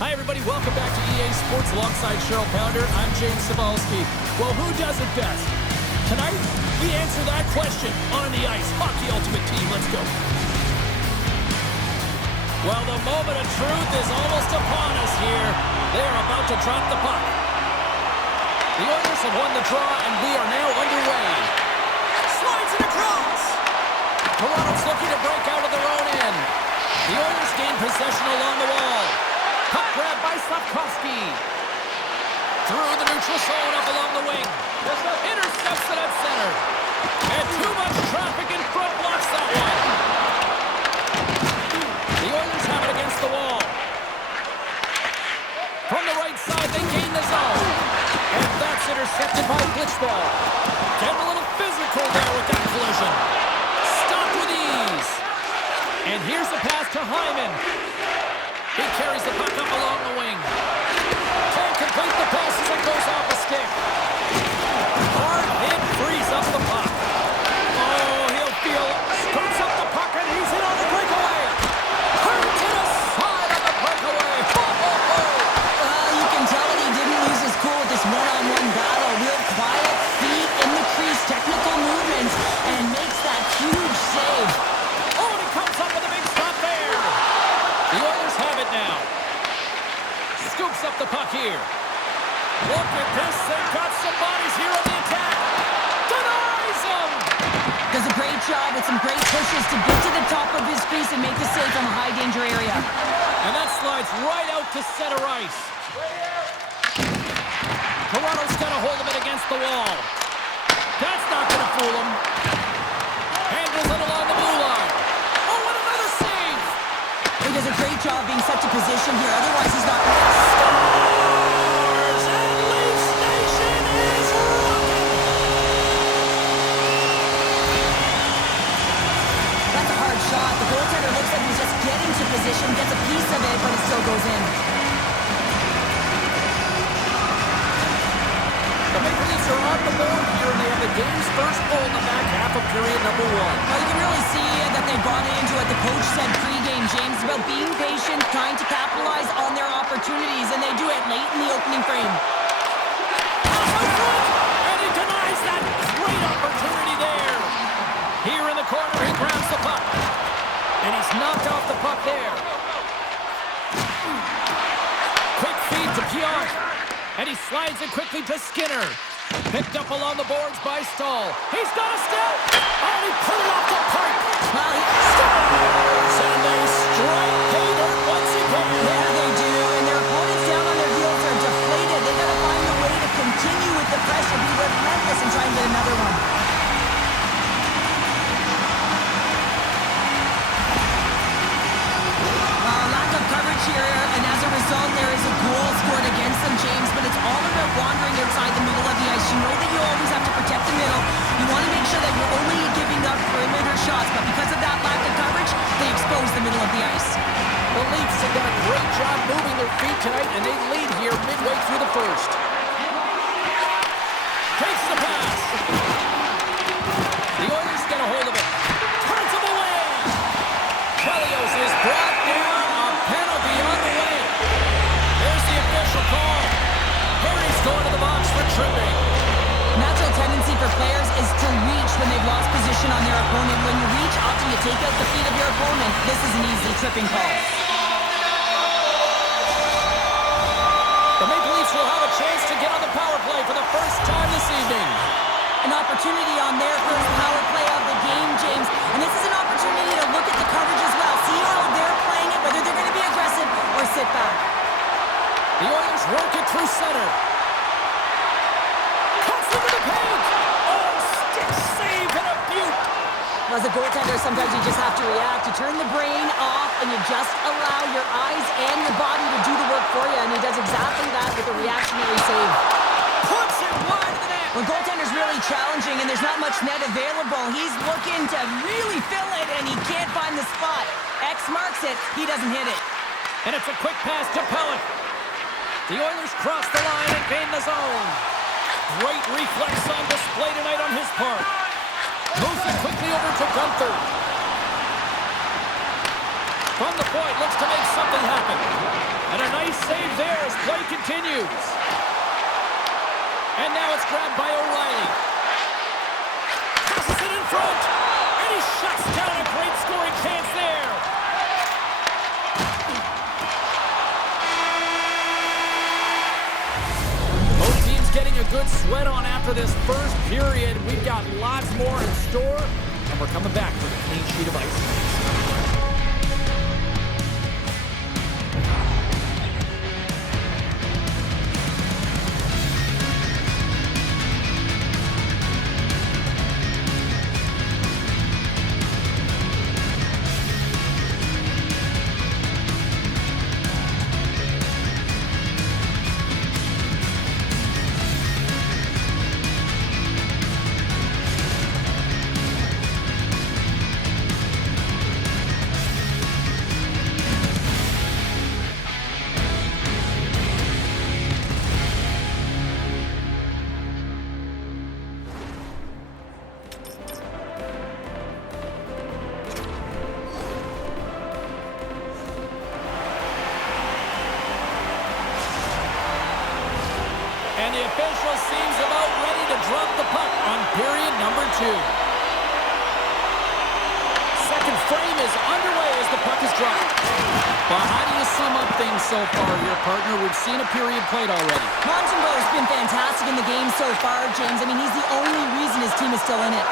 Hi, everybody. Welcome back to EA Sports alongside Cheryl Pounder. I'm James Cybulski. Well, who does it best? Tonight, we answer that question on the ice. Hockey Ultimate Team. Let's go. Well, the moment of truth is almost upon us here. They are about to drop the puck. The Oilers have won the draw, and we are now underway. Slides it across. Toronto's looking to break out of their own end. The Oilers gain possession along the wall. Puck grab by Slavkovsky. Through the neutral zone up along the wing. Intercepts it at center. And too much traffic in front blocks that one. The Oilers have it against the wall. From the right side, they gain the zone. And that's intercepted by Glitchball. Getting a little physical there with that collision. Stopped with ease. And here's the pass to Hyman. He carries the puck up along the wing. Can't complete the pass as it goes off a stick. Hard hit frees up the puck. Oh, he'll feel it. Scoops up the puck and he's in on the breakaway. Hurt to the side of the breakaway. You can tell that he didn't lose his cool with this one-on-one battle. Real quiet, feet in the crease, technical movements, and makes that huge save. Oh, and he comes up with a big stop there. The Oilers have it now. Scoops up the puck here. Look at this. They've got some bodies here on the attack. Denies him. Does a great job with some great pushes to get to the top of his crease and make the save from a high-danger area. And that slides right out to center ice. Toronto's got a hold of it against the wall. That's not going to fool him. Handles it along the blue line. Oh, and another save. He does a great job being set to position here. Otherwise, he's not... Scores! And Leafs Nation is rocking! That's a hard shot. The goaltender looks like he's just getting to position, gets a piece of it, but it still goes in. The Maple Leafs are on the board here, and they have the game's first goal in the back half of period number one. Well, you can really see that they bought into what the coach said pre-game, James, about being patient, trying to capitalize on their opportunities, and they do it late in the opening frame. And he denies that great opportunity there. Here in the corner, he grabs the puck. And he's knocked off the puck there. Quick feed to Pionk. And he slides it quickly to Skinner. Picked up along the boards by Stahl. He's got a step. Oh, he put it off the pipe. Well, Scores! And they strike pay dirt once again. yeah, they do, and their opponents down on their heels are deflated. They got to find a way to continue with the pressure, be relentless, and try and get another one. Lack of coverage here, and as a result, there is a goal scored against them, James, but it's all about wandering outside the middle of the ice. You know that you always have to protect the middle. You want to make sure that you're only giving up perimeter shots, but because of that lack of coverage, they expose the middle of the ice. The Leafs have done a great job moving their feet tonight, and they lead here midway through the first. Takes the pass. The Oilers get a hold of it. Turns him away. Chelios is brought down. A penalty on the way. There's the official call. Harry's going to the box for tripping. Natural tendency for players is to reach when they've lost position on their opponent. When you reach, often you take out the feet of your opponent. This is an easy tripping call. The Maple Leafs will have a chance to get on the power play for the first time this evening. An opportunity on their first power play of the game, James. And this is an opportunity to look at the coverage as well. See how they're playing it, whether they're going to be aggressive or sit back. The Oilers work it through center. Cuts into the paint. Oh, stick save and a beaut. As a goaltender, sometimes you just have to react. You turn the brain off and you just allow your eyes and your body to do the work for you. And he does exactly that with a reactionary save. Puts it wide of the net. When goaltender's really challenging and there's not much net available, he's looking to really fill it and he can't find the spot. X marks it. He doesn't hit it. And it's a quick pass to Pellick. The Oilers cross the line and gain the zone. Great reflex on display tonight on his part. Moves it quickly over to Gunther. From the point, looks to make something happen. And a nice save there as play continues. And now it's grabbed by O'Reilly. Passes it in front. And he shuts down a great scoring chance there. Both teams getting a good sweat on after this first period. We've got lots more in store. And we're coming back with a clean sheet of ice. And the official seems about ready to drop the puck on period number 2. Second frame is underway as the puck is dropped. Well, how do you sum up things so far here, partner? We've seen a period played already. Montembeau's been fantastic in the game so far, James. I mean, he's the only reason his team is still in it.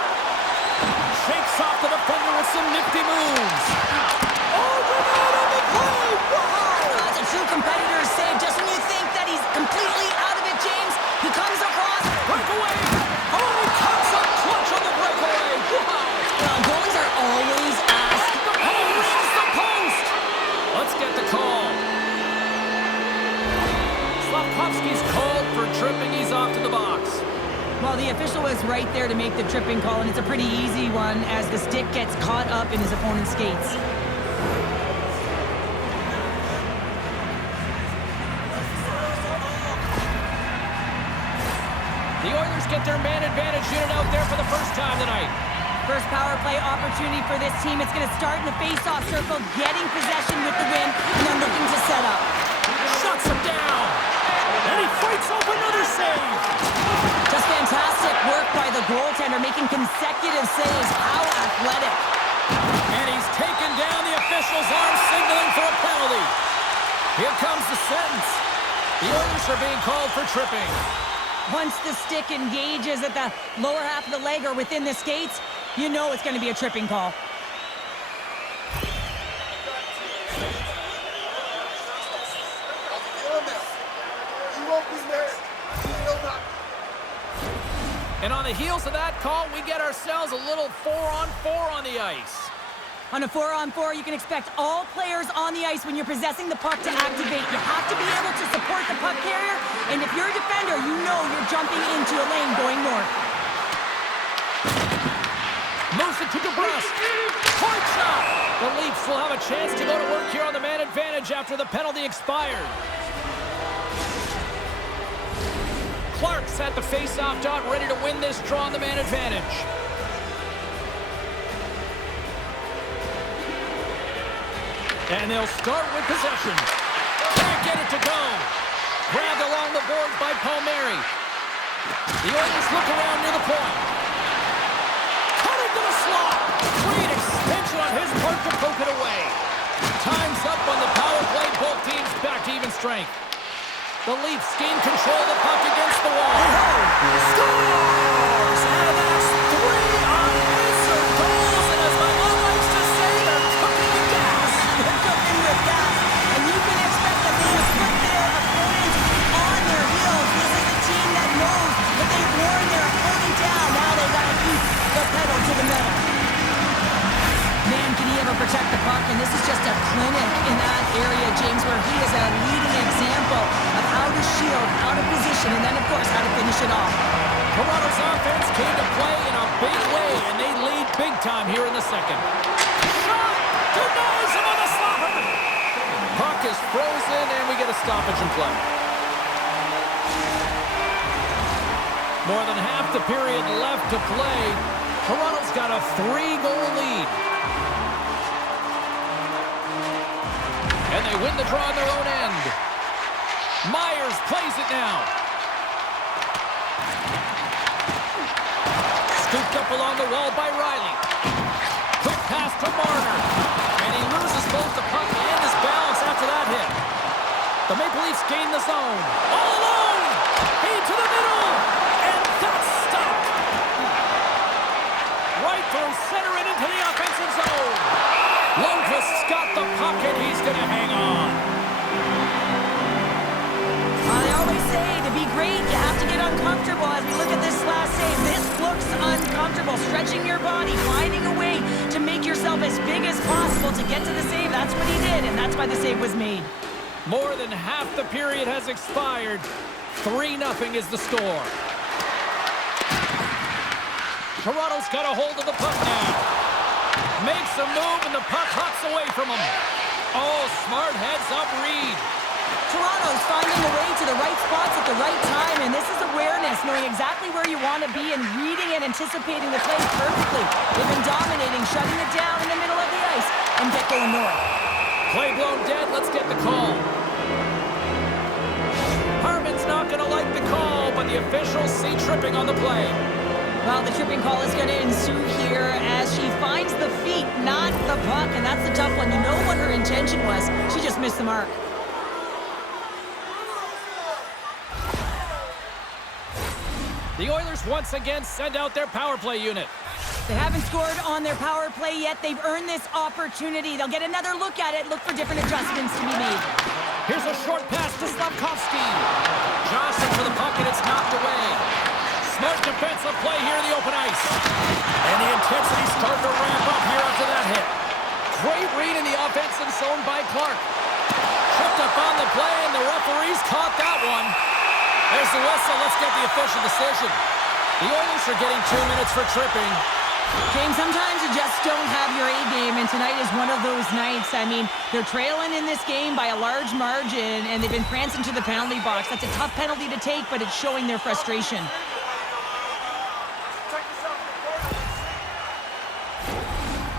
Shakes off the defender with some nifty moves. Oh, we're out on the play! Wow! That's a true competitor's save. Just when you think that he's completely out of it, James, he comes across. Breakaway! Oh, he comes up clutch on the breakaway! Wow! Goalies are always asked. Oh, rings the post! Let's get the call. Slavkovsky's called for tripping. He's off to the box. Well, the official was right there to make the tripping call, and it's a pretty easy one as the stick gets caught up in his opponent's skates. The Oilers get their man advantage unit out there for the first time tonight. First power play opportunity for this team. It's going to start in the face-off circle, getting possession with the win, and then looking to set up. Shuts him down. And he fights off another save. Just fantastic work by the goaltender, making consecutive saves. How athletic. And he's taken down. The official's arm signaling for a penalty. Here comes the sentence. The Oilers are being called for tripping. Once the stick engages at the lower half of the leg or within the skates, you know it's going to be a tripping call. And on the heels of that call, we get ourselves a little 4-on-4 on the ice. On a 4-on-4, you can expect all players on the ice when you're possessing the puck to activate. You have to be able to support the puck carrier, and if you're a defender, you know you're jumping into a lane going north. Moves it to DeBrusque. Point shot! The Leafs will have a chance to go to work here on the man advantage after the penalty expired. Clark's at the face-off dot, ready to win this draw on the man advantage. And they'll start with possession. Can't get it to go. Grabbed along the boards by Palmieri. The Oilers look around near the point. Cut into the slot. Great extension on his part to poke it away. Time's up on the power play. Both teams back to even strength. The Leafs gain control of the puck against the wall. Scores! And that's 3 unanswered goals. And as my mom likes to say, they're cooking with gas. They're cooking with gas, and you can expect that they will put their opponent on their heels. This is a team that knows that they've worn their opponent down. Now they've got to keep the pedal to the metal. Man, can he ever protect the puck? And this is just a clinic in that area, James, where he is a leading example of how to shield, how to position, and then, of course, how to finish it off. Toronto's offense came to play in a big way, and they lead big time here in the second. Shot! Denies him on the slapper! Puck is frozen, and we get a stoppage in play. More than half the period left to play. Toronto's got a 3-goal lead. And they win the draw on their own end. Myers plays it now. Scooped up along the wall by Riley. Quick pass to Marner. And he loses both the puck and his balance after that hit. The Maple Leafs gain the zone. All alone! Feed to the middle! And that's stopped! Right through center and into the offensive zone. Lundqvist's got the puck and he's going to hang on. I always say, to be great, you have to get uncomfortable. As we look at this last save, this looks uncomfortable. Stretching your body, finding a way to make yourself as big as possible to get to the save. That's what he did, and that's why the save was made. More than half the period has expired. 3-0 is the score. Toronto's got a hold of the puck now. Makes a move, and the puck hops away from him. Oh, smart heads-up read. Toronto's finding a way to the right spots at the right time, and this is awareness, knowing exactly where you want to be and reading and anticipating the play perfectly. They've been dominating, shutting it down in the middle of the ice, and get going north. Play blown dead. Let's get the call. Harman's not going to like the call, but the officials see tripping on the play. Well, the tripping call is going to ensue here as she finds the feet, not the puck, and that's the tough one. You know what her intention was. She just missed the mark. The Oilers once again send out their power play unit. They haven't scored on their power play yet. They've earned this opportunity. They'll get another look at it, look for different adjustments to be made. Here's a short pass to Slafkovsky. Johnson for the puck, and it's knocked away. Smart defensive play here in the open ice. And the intensity's starting to ramp up here after that hit. Great read in the offensive zone by Clark. Tripped up on the play, and the referees caught that one. There's the whistle. Let's get the official decision. The Oilers are getting 2 minutes for tripping. James, sometimes you just don't have your A game, and tonight is one of those nights. I mean, they're trailing in this game by a large margin, and they've been prancing to the penalty box. That's a tough penalty to take, but it's showing their frustration.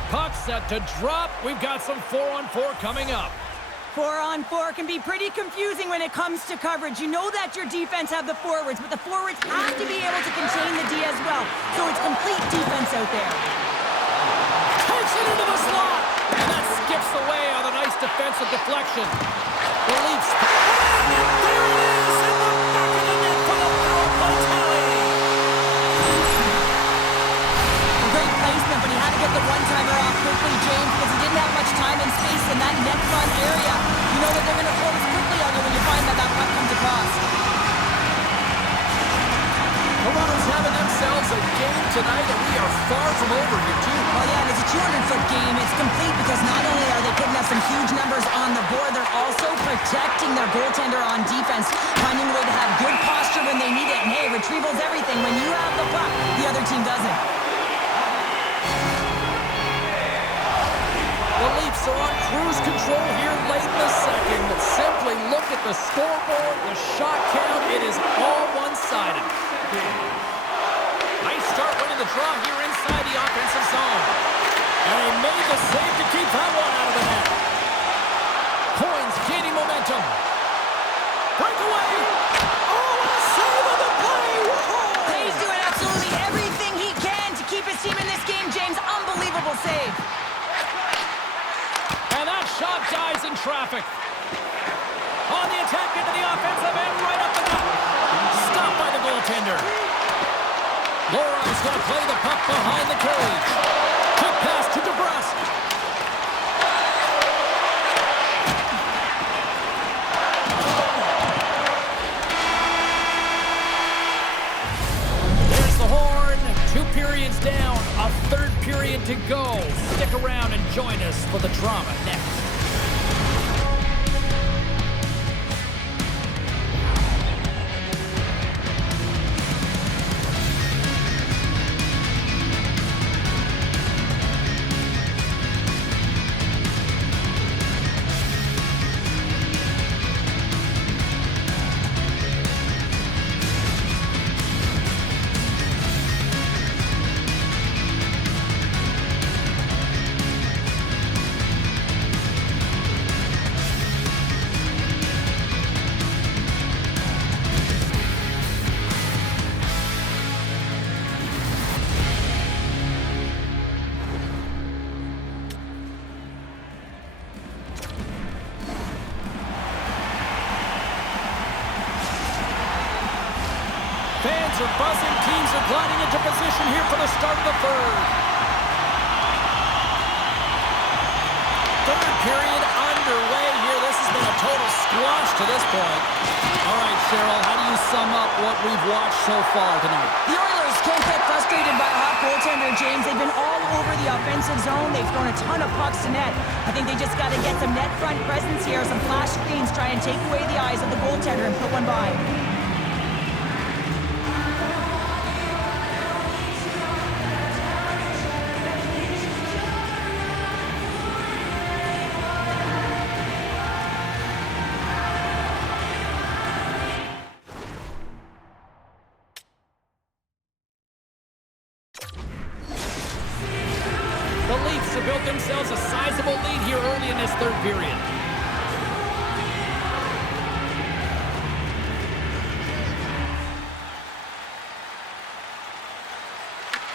Puck set to drop. We've got some 4-on-4 coming up. 4-on-4 can be pretty confusing when it comes to coverage. You know that your defense have the forwards, but the forwards have to be able to contain the D as well. So it's complete defense out there. Takes it into the slot, and that skips away on a nice defensive deflection. The Leafs. There it is, in the back of the net for the power play tally. Great placement, but he had to get the one-timer off quickly, James, because he didn't have much time and space in that net front area. You know that they're going to close quickly on you when you find that that puck comes across. Toronto's having themselves a game tonight, and we are far from over here, too. Oh, yeah, and it's a 200-foot game. It's complete because not only are they putting up some huge numbers on the board, they're also protecting their goaltender on defense, finding a way to have good posture when they need it. And, hey, retrieval's everything. When you have the puck, the other team doesn't. The Leafs are on cruise control here late in the second. Simply look at the scoreboard, the shot count. It is all one-sided. Nice start winning the draw here inside the offensive zone. And he made the save to keep that one out of the net. Coins gaining momentum. Breakaway. Oh, a save on the play. Whoa. He's doing absolutely everything he can to keep his team in this game, James. Unbelievable save. And that shot dies in traffic. On the attack into the offensive end, right up the net. Stopped by the goaltender. Laura's going to play the puck behind the cage. Quick pass to DeBrusque. There's the horn. 2 periods down. A third period to go. Stick around and join us for the drama next. are buzzing. Teams are gliding into position here for the start of the third. Third period underway here. This has been a total squash to this point. All right, Cheryl, how do you sum up what we've watched so far tonight? The Oilers can't get frustrated by a hot goaltender, James. They've been all over the offensive zone. They've thrown a ton of pucks to net. I think they just got to get some net front presence here, some flash screens, try and take away the eyes of the goaltender and put one by. The Leafs have built themselves a sizable lead here early in this third period.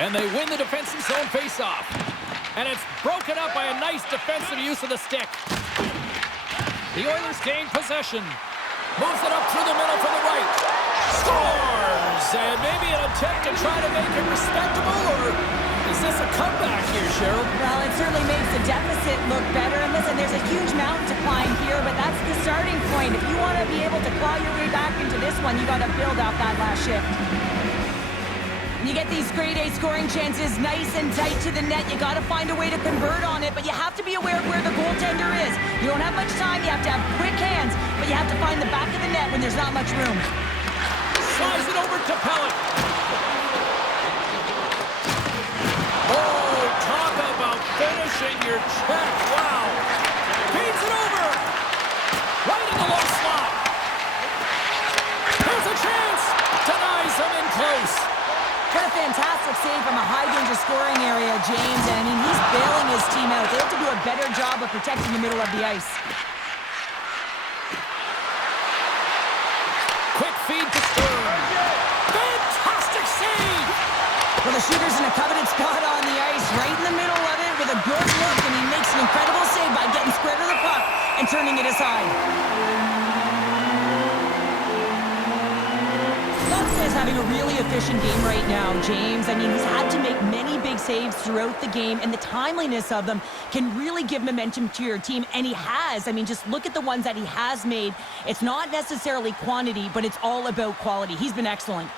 And they win the defensive zone faceoff. And it's broken up by a nice defensive use of the stick. The Oilers gain possession. Moves it up through the middle for the right. Scores! And maybe an attempt to try to make it respectable, or is this a comeback here, Cheryl? Well, it certainly makes the deficit look better. And listen, there's a huge mountain to climb here, but that's the starting point. If you want to be able to claw your way back into this one, you got to build out that last shift. You get these grade A scoring chances nice and tight to the net. You got to find a way to convert on it, but you have to be aware of where the goaltender is. You don't have much time. You have to have quick hands, but you have to find the back of the net when there's not much room. Slides it over to Pellet. Oh, talk about finishing your check. Wow. Feeds it over. Right in the low slot. Here's a chance. Denies him in close. What a fantastic save from a high-danger scoring area, James. And I mean, he's bailing his team out. They have to do a better job of protecting the middle of the ice. Quick feed to Stern. Fantastic save! Well, the shooter's in a coveted spot on the ice, right in the middle of it with a good look, and he makes an incredible save by getting square to the puck and turning it aside. Is having a really efficient game right now, James. I mean, he's had to make many big saves throughout the game, and the timeliness of them can really give momentum to your team, and he has. I mean, just look at the ones that he has made. It's not necessarily quantity, but it's all about quality. He's been excellent.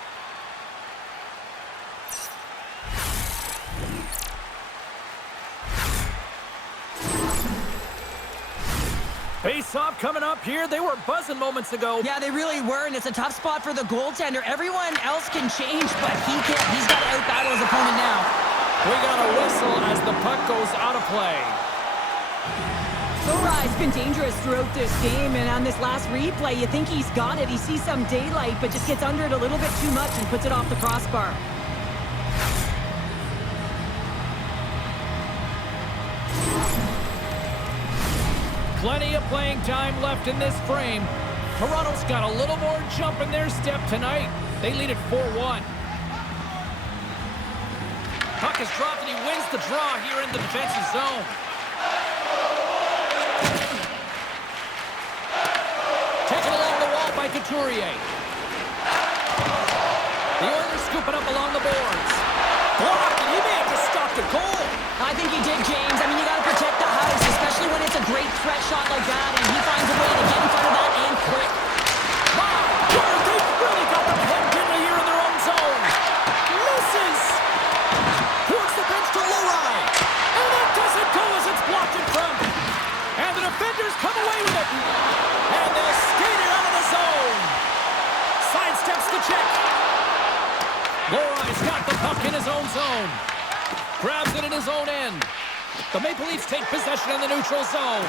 Face-off coming up here. They were buzzing moments ago. Yeah, they really were, and it's a tough spot for the goaltender. Everyone else can change, but he can't. He's got to out-battle his opponent now. We got a whistle as the puck goes out of play. Lohrai's been dangerous throughout this game, and on this last replay, you think he's got it. He sees some daylight, but just gets under it a little bit too much and puts it off the crossbar. Plenty of playing time left in this frame. Toronto's got a little more jump in their step tonight. They lead at 4-1. Puck is dropped and he wins the draw here in the defensive zone. Taken along the wall by Couturier. The Oilers scoop it up along the boards. Blocked, and he may have just stopped a goal. I think he did, James. I mean, you got to protect the house, especially when it's a great threat shot like that, and he finds a way to get in front of that and quick. My word, they've really got them hemmed in here in their own zone. Misses. Towards the bench to Lohrei. And it doesn't go as it's blocked in front. And the defenders come away with it. And they'll skate it out of the zone. Sidesteps the check. Lohrai's got the puck in his own zone. Grabs it in his own end. The Maple Leafs take possession in the neutral zone.